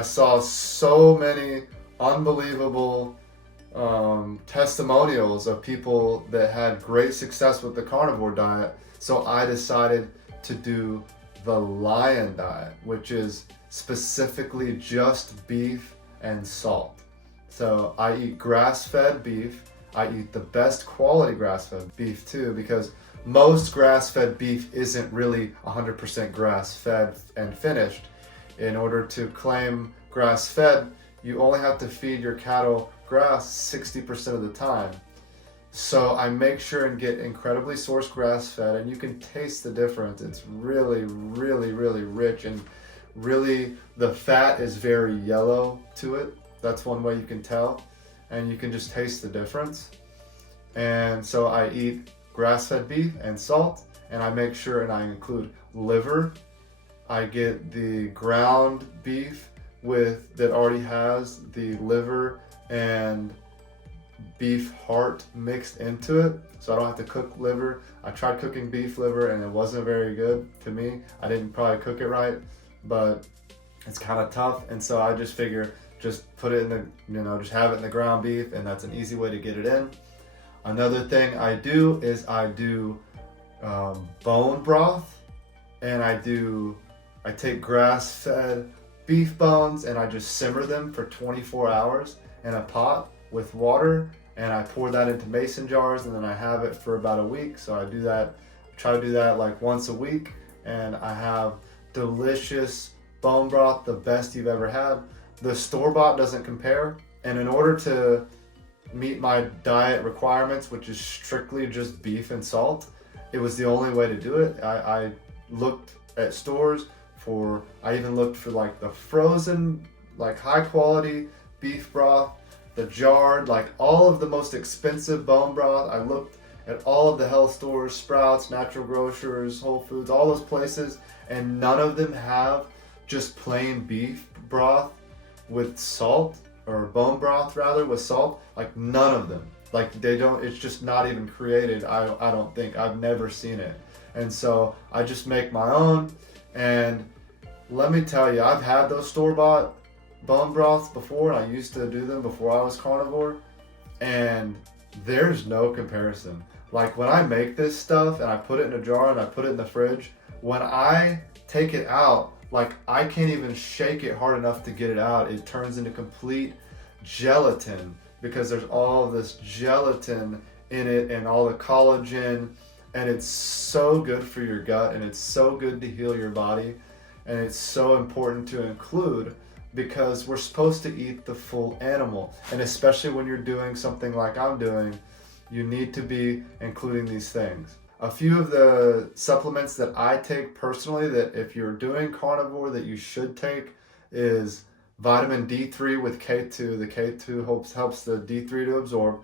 I saw so many unbelievable testimonials of people that had great success with the carnivore diet. So I decided to do the lion diet, which is specifically just beef and salt. So I eat grass-fed beef. I eat the best quality grass-fed beef too, because most grass-fed beef isn't really 100% grass-fed and finished. In order to claim grass-fed, you only have to feed your cattle grass 60% of the time. So I make sure and get incredibly sourced grass-fed, and you can taste the difference. It's really, really, really rich, and really the fat is very yellow to it. That's one way you can tell, and you can just taste the difference. And so I eat grass-fed beef and salt, and I make sure and I include liver. I get the ground beef that already has the liver and beef heart mixed into it, so I don't have to cook liver. I tried cooking beef liver and it wasn't very good to me. I didn't probably cook it right, but it's kind of tough, and so I just figure just put it in the, just have it in the ground beef, and that's an easy way to get it in. Another thing I do is I do bone broth, and I take grass-fed beef bones and I just simmer them for 24 hours in a pot with water, and I pour that into mason jars, and then I have it for about a week. So I try to do that like once a week, and I have delicious bone broth, the best you've ever had. The store-bought doesn't compare, and in order to meet my diet requirements, which is strictly just beef and salt, it was the only way to do it. I looked at stores I even looked for like the frozen, like high quality beef broth, the jarred, like all of the most expensive bone broth. I looked at all of the health stores, Sprouts, Natural Grocers, Whole Foods, all those places, and none of them have just plain beef broth with salt, or bone broth rather with salt. Like none of them. Like they don't, it's just not even created. I don't think, I've never seen it. And so I just make my own, and let me tell you, I've had those store-bought bone broths before, and I used to do them before I was carnivore, and there's no comparison. Like when I make this stuff and I put it in a jar and I put it in the fridge, when I take it out, like I can't even shake it hard enough to get it out. It turns into complete gelatin, because there's all of this gelatin in it and all the collagen, and it's so good for your gut, and it's so good to heal your body, and it's so important to include, because we're supposed to eat the full animal. And especially when you're doing something like I'm doing, you need to be including these things. A few of the supplements that I take personally, that if you're doing carnivore that you should take, is vitamin D3 with K2. The K2 helps the D3 to absorb.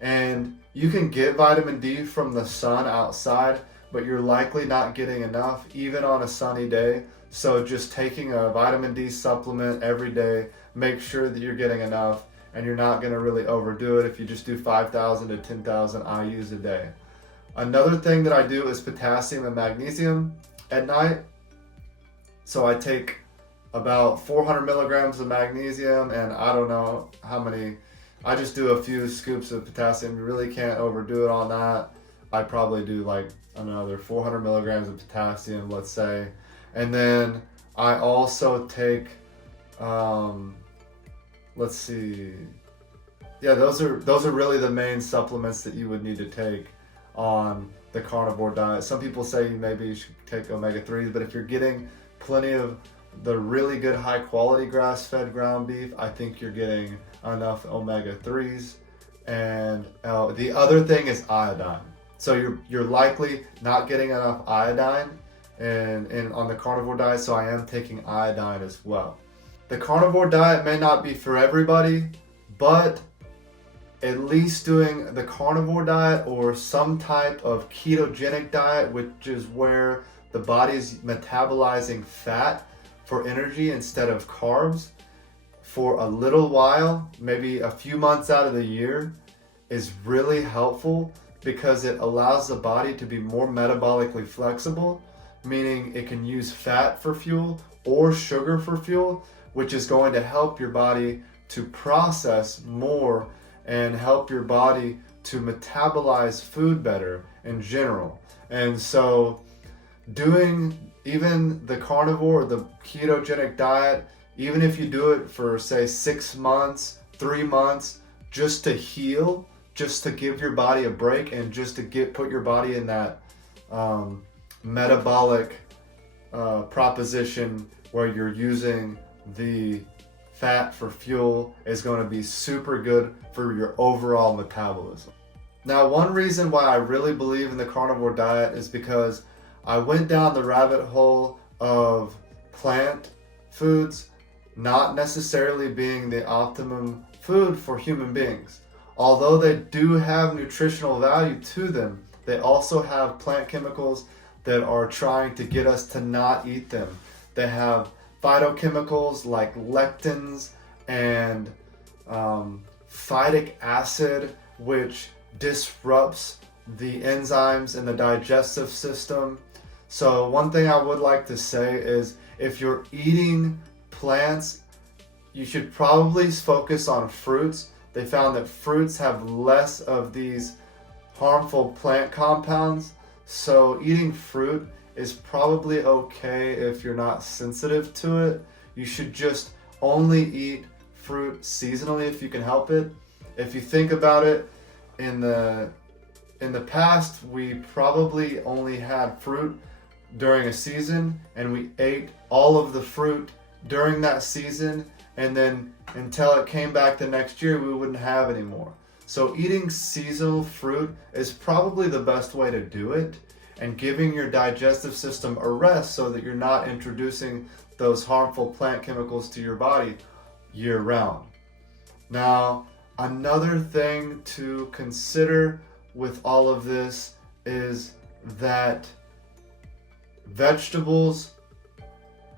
And you can get vitamin D from the sun outside, but you're likely not getting enough even on a sunny day. So just taking a vitamin D supplement every day, make sure that you're getting enough, and you're not going to really overdo it if you just do 5,000 to 10,000 IUs a day. Another thing that I do is potassium and magnesium at night. So I take about 400 milligrams of magnesium, and I don't know how many, I just do a few scoops of potassium. You really can't overdo it on that. I probably do like another 400 milligrams of potassium, let's say. And then I also take, let's see, yeah, those are really the main supplements that you would need to take on the carnivore diet. Some people say maybe you should take omega-3s, but if you're getting plenty of the really good high quality grass-fed ground beef, I think you're getting enough omega-3s. And the other thing is iodine. So you're likely not getting enough iodine on the carnivore diet, so I am taking iodine as well. The carnivore diet may not be for everybody, but at least doing the carnivore diet or some type of ketogenic diet, which is where the body is metabolizing fat for energy instead of carbs, for a little while, maybe a few months out of the year, is really helpful, because it allows the body to be more metabolically flexible, meaning it can use fat for fuel or sugar for fuel, which is going to help your body to process more and help your body to metabolize food better in general. And so doing even the carnivore, the ketogenic diet, even if you do it for say 6 months, 3 months, just to heal, just to give your body a break, and just to put your body in that metabolic proposition where you're using the fat for fuel, is going to be super good for your overall metabolism. Now, one reason why I really believe in the carnivore diet is because I went down the rabbit hole of plant foods not necessarily being the optimum food for human beings. Although they do have nutritional value to them, they also have plant chemicals that are trying to get us to not eat them. They have phytochemicals like lectins and phytic acid, which disrupts the enzymes in the digestive system. So one thing I would like to say is, if you're eating plants, you should probably focus on fruits. They found that fruits have less of these harmful plant compounds. So eating fruit is probably okay if you're not sensitive to it. You should just only eat fruit seasonally if you can help it. If you think about it, in the past, we probably only had fruit during a season, and we ate all of the fruit during that season, and then until it came back the next year, we wouldn't have any more. So eating seasonal fruit is probably the best way to do it, and giving your digestive system a rest so that you're not introducing those harmful plant chemicals to your body year round. Now, another thing to consider with all of this is that vegetables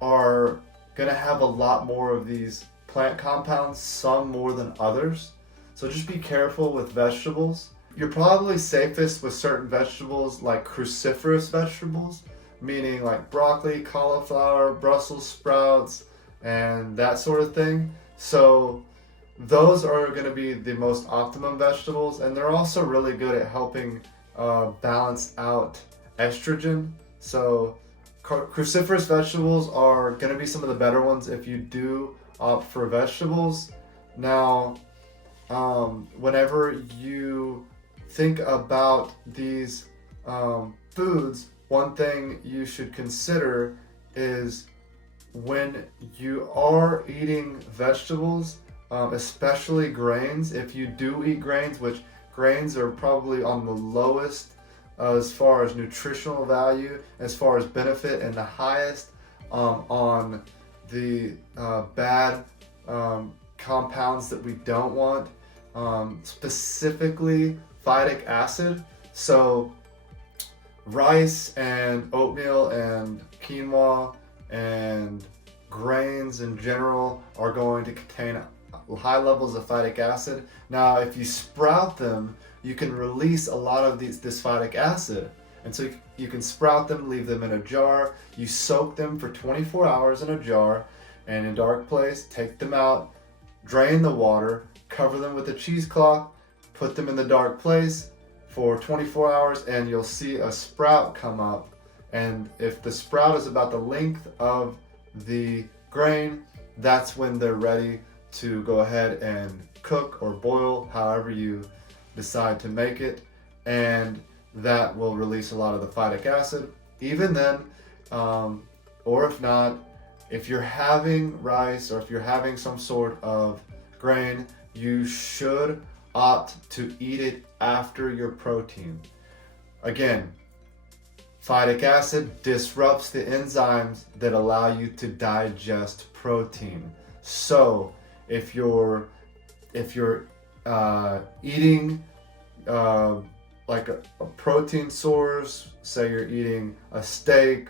are going to have a lot more of these plant compounds, some more than others. So just be careful with vegetables. You're probably safest with certain vegetables like cruciferous vegetables, meaning like broccoli, cauliflower, Brussels sprouts, and that sort of thing. So those are going to be the most optimum vegetables, and they're also really good at helping balance out estrogen. So cruciferous vegetables are going to be some of the better ones if you do opt for vegetables. Now, whenever you think about these foods, one thing you should consider is when you are eating vegetables, especially grains, if you do eat grains, which grains are probably on the lowest as far as nutritional value, as far as benefit, and the highest on the bad compounds that we don't want, specifically phytic acid. So rice and oatmeal and quinoa and grains in general are going to contain high levels of phytic acid. Now, if you sprout them, you can release a lot of this phytic acid. And so you can sprout them, leave them in a jar. You soak them for 24 hours in a jar and in a dark place, take them out, drain the water, cover them with a cheesecloth, put them in the dark place for 24 hours, and you'll see a sprout come up. And if the sprout is about the length of the grain, that's when they're ready to go ahead and cook or boil, however you decide to make it, and that will release a lot of the phytic acid. Even then, or if not, if you're having rice or if you're having some sort of grain, you should opt to eat it after your protein. Again, phytic acid disrupts the enzymes that allow you to digest protein. So if you're eating like a protein source, say you're eating a steak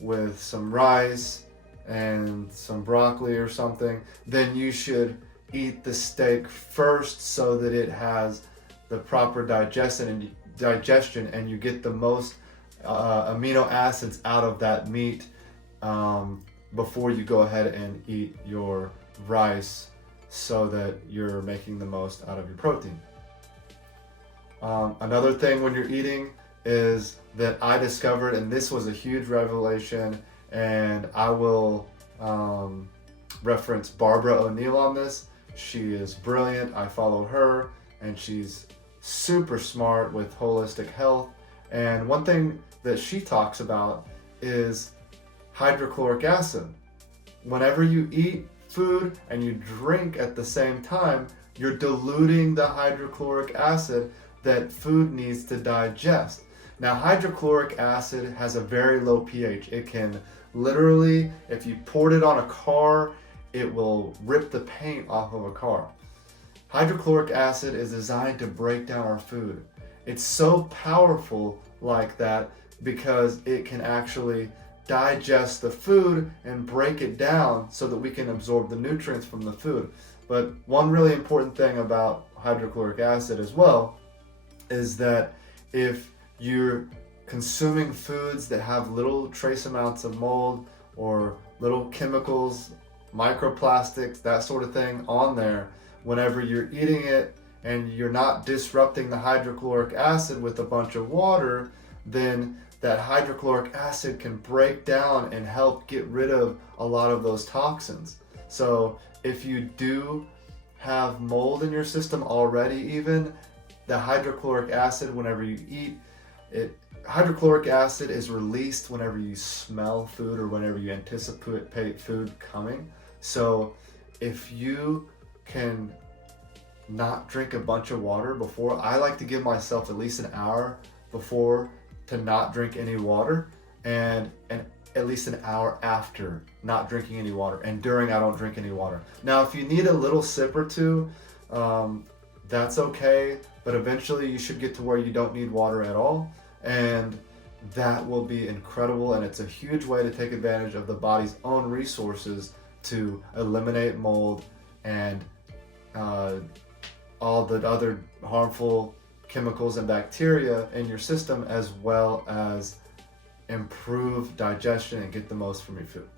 with some rice and some broccoli or something, then you should eat the steak first so that it has the proper digestion and you get the most amino acids out of that meat before you go ahead and eat your rice so that you're making the most out of your protein. Another thing when you're eating is that I discovered, and this was a huge revelation, and I will reference Barbara O'Neill on this. She is brilliant. I follow her, and she's super smart with holistic health. And one thing that she talks about is hydrochloric acid. Whenever you eat food and you drink at the same time, you're diluting the hydrochloric acid that food needs to digest. Now, hydrochloric acid has a very low pH. It can literally, if you poured it on a car, it will rip the paint off of a car. Hydrochloric acid is designed to break down our food. It's so powerful like that because it can actually digest the food and break it down so that we can absorb the nutrients from the food. But one really important thing about hydrochloric acid as well is that if you're consuming foods that have little trace amounts of mold or little chemicals, microplastics, that sort of thing on there, whenever you're eating it and you're not disrupting the hydrochloric acid with a bunch of water, then that hydrochloric acid can break down and help get rid of a lot of those toxins. So if you do have mold in your system already, even the hydrochloric acid, whenever you eat it, hydrochloric acid is released whenever you smell food or whenever you anticipate food coming. So if you can not drink a bunch of water before, I like to give myself at least an hour before to not drink any water, and at least an hour after not drinking any water, and during I don't drink any water. Now, if you need a little sip or two, that's okay, but eventually you should get to where you don't need water at all, and that will be incredible, and it's a huge way to take advantage of the body's own resources to eliminate mold and all the other harmful chemicals and bacteria in your system, as well as improve digestion and get the most from your food.